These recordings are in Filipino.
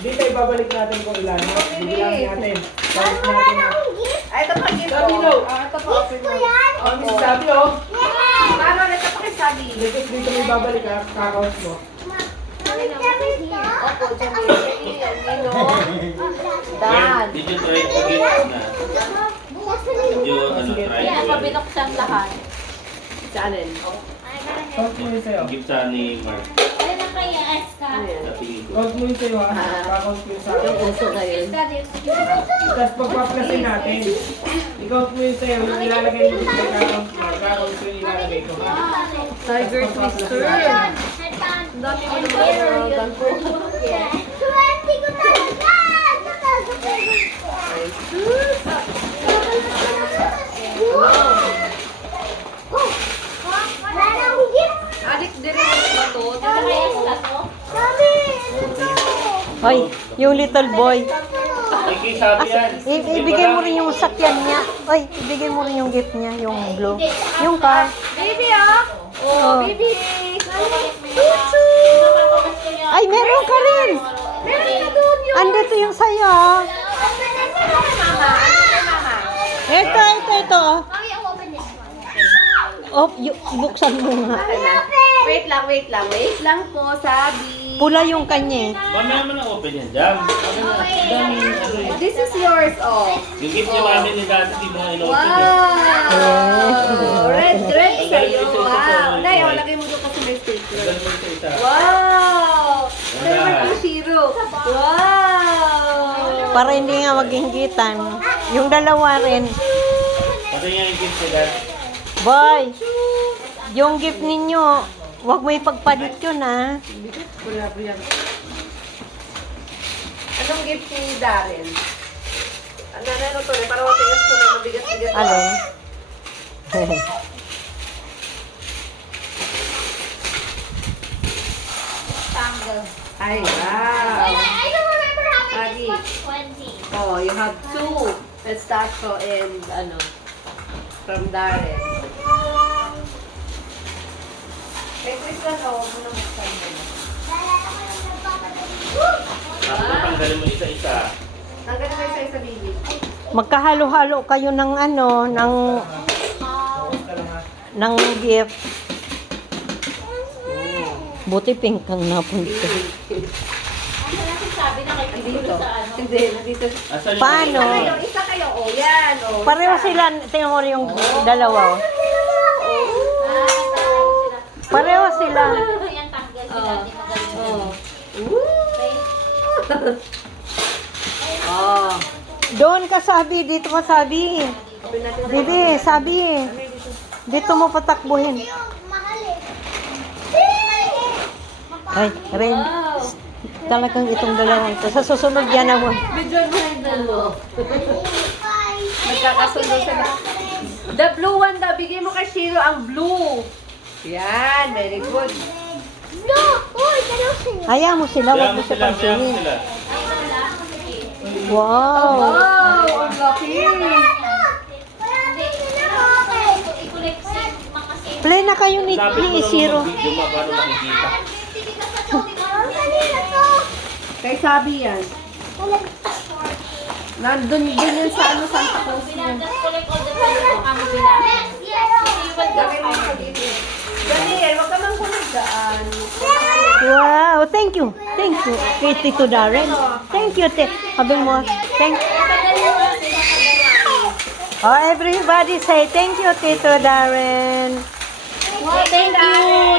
Hindi tayo babalik natin kung ilan. Bibilang natin. Balik natin. Ay, ito pa gift Sabi, ko. no. Ito pa open mo. Oh, Miss Sabi, oh. Paano? Ito pa kay Sabi. Dito may babalik, ha. Kakount mo. Opo, Jamie. Nino. Dan. Did you try to get na? Did you try Kaya to pa binuksan lahat. Saanin? Count mo yun sa'yo. give sa ni Mark? Ano na kaya Eska? Sa tingin ko. Count mo yun sa'yo, ha. Kakount mo yun sa Yung akin. uso kayo. Tapos pagpaplasin natin, i-count mo yun sa'yo. Yung ilalagay mo sa kakount mo. Kakount ko yung ilalagay ko, ha. Tiger Twister. Ang dami mo naman. Tanpo. Adik din ba to? Ano kaya Eska to? Hoy, yung little boy. Iki, sabi yan. Ibigay mo rin yung sakyan niya. Oy, ibigay mo rin yung gift niya, yung blue. Yung car. Baby, ah! Oh, baby! Ay, meron ka rin. Meron ka doon yun! Andito yung sayo. Mama! Mama! Ito. Oh, buksan mo nga. Wait lang po, Sabi. Pula yung kanya eh. Mamaya mo na open yan, Jam. This is yours, oh. Yung gift ni mami ni dati, di mo in-open eh. Wow! Red sa'yo. Wow! Nay, oh, lagay mo doon kasi may stapler. Ganun mo isa. Wow! Sa'yo naman po, Shiro. Wow! Para hindi nga maginggitan. Yung dalawa rin. Kasi nga yung gift nila. Boy, yung gift ninyo, wag mo ipagpalit yun ha. Anong gift ni Darren? Ano to? Para matigas ko na mabigas-bigas. Alin? Tangle. Ay, wow! I don't remember how Adi. many this was 20. Oh, you have two. Pistachio and from Darren. Kay Chris lang, oh, huwag mo na buksan mo. Tapos tanggalin mo isa-isa. Tanggalin mo isa-isa, baby. Magkahalo-halo kayo ng ng gift. Buti pink ang napunta. Ano na sabi na kay Dito. sa ano? Hindi, nandito. Asan yung Paano? Isa kayo, oh, yan, oh. Pareho sila, tingnan mo rin yung dalawa. oh. Pareho sila. Kasi yung tanggal sila. Di magaling. Oh. Okay? Oh. Doon ka sabi, dito ka sabi. Bibi, sabi. Dito mo patakbuhin. Ay, Ren. Talagang itong dalawang ito. Sa susunod yan naman. Bidyon mo yung dalo. Magkakasundo sila. The blue one daw. Bigay mo kay Shiro ang blue. Yan, very good. Hayaan mo sila, Kaya wag mo mo siya sila, kaya mo pansinin. sila. Wow. Wow, ang laki. I-collect si makasi. Play na kayo ni Sabi mo Zero. naman mag-video mo, paano makikita? Kay Sabi yan. Nandun yun sa Santa Cruz yun. Just collect all the time kung kamo bilang. Gawin mo sa dito. Daniel, wag ka mang kunagdaan. Wow, thank you. Thank you. Kay Tito Darren. Thank you, Sabi mo, thank Oh, everybody say thank you, Tito Darren. Wow, thank you.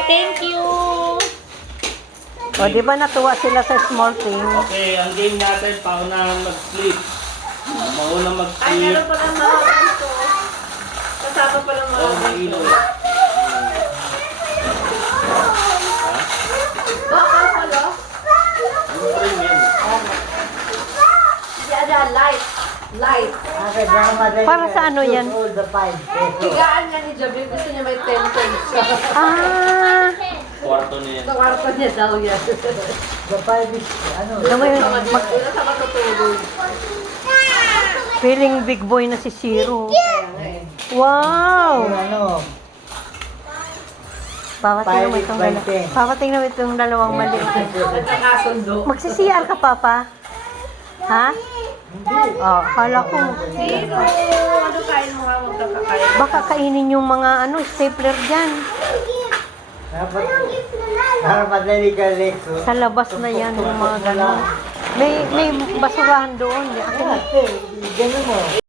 Thank you. O, di ba natuwa sila sa small thing? Okay, ang game natin, paunahang mag-sleep. Maunang Ay, mag-sleep. meron pa lang mga dito. Kasama pa lang mga Oh, may dito. ilaw. Bakal pala? Ano frame yan? Hindi, ada, light. Light. Para sa ano yan? Higaan nga ni Jabil. Gusto niya may 10 cents. Ah, Kwarto na yan. Sa kwarto niya daw yan. alam mo yun, Una sa matutulog. feeling big boy na si Zero. Kaya nga eh. Wow! Papatingnan mo itong papatingnan mo itong dalawang maliit. Nagkakasundo. Magsi-CR ka, Papa? Ha? Oh, kala ko. Sino? Ano kain mo ha? Magkakakain. Baka kainin yung mga stapler dyan. Para madali ka, Lexo. Sa labas na yan, yung mga gano'n. May basurahan doon. Akin, Ganun mo.